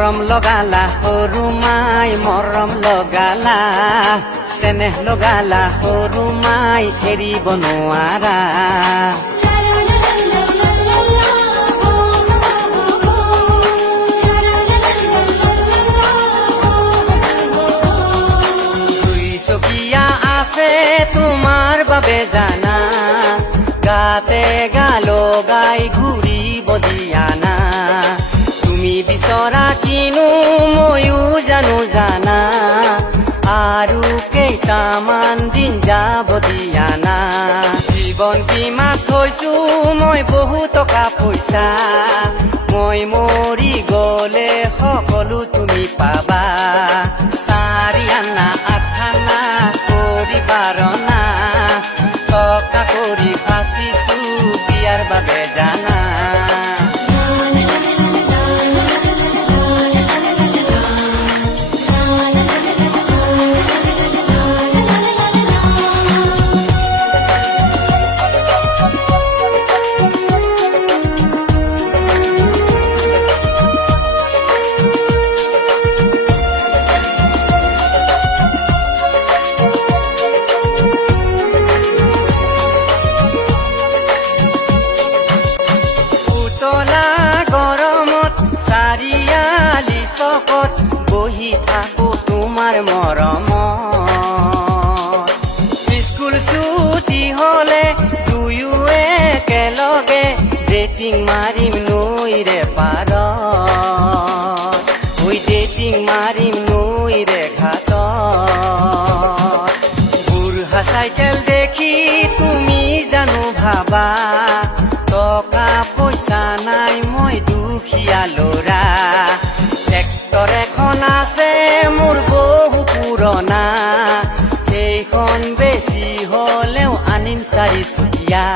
মৰম লগালা সৰু মাই মৰম লগালা চেনেহ লগালা সৰু মাই এৰিব নোৱাৰা দুইচকীয়া আছে তোমাৰ বাবে জানা গাতে গালগাই ঘূৰিব দিয়া না তুমি বিচৰা কিনো ময়ো জানো জানা আৰু কেইটামান দিন যাব দিয়া না জীৱন বীমাত থৈছো মই বহু টকা পইচা মই মৰি গলে সকলো তুমি পাবা চাৰি আনা আঠ আনা কৰিবাৰ না টকা কৰি ফাঁচিছো বিয়াৰ বাবে জানা চাৰিআলি চকত বহি থাকো তোমাৰ মৰমত স্কুল ছুটি হলে দুয়ো একেলগে ডেটিং মাৰিম নৈৰে পাৰত ডেটিং মাৰিম নৈৰে ঘাটত বুঢ়া চাইকেল দেখি তুমি জানো ভাবা টকা পইচা নাই মই দুখীয়া ল'ৰা ট্ৰেক্টৰ এখন আছে মোৰ বহু পুৰণা সেইখন বেছি হলেও আনিম চাৰিচকীয়া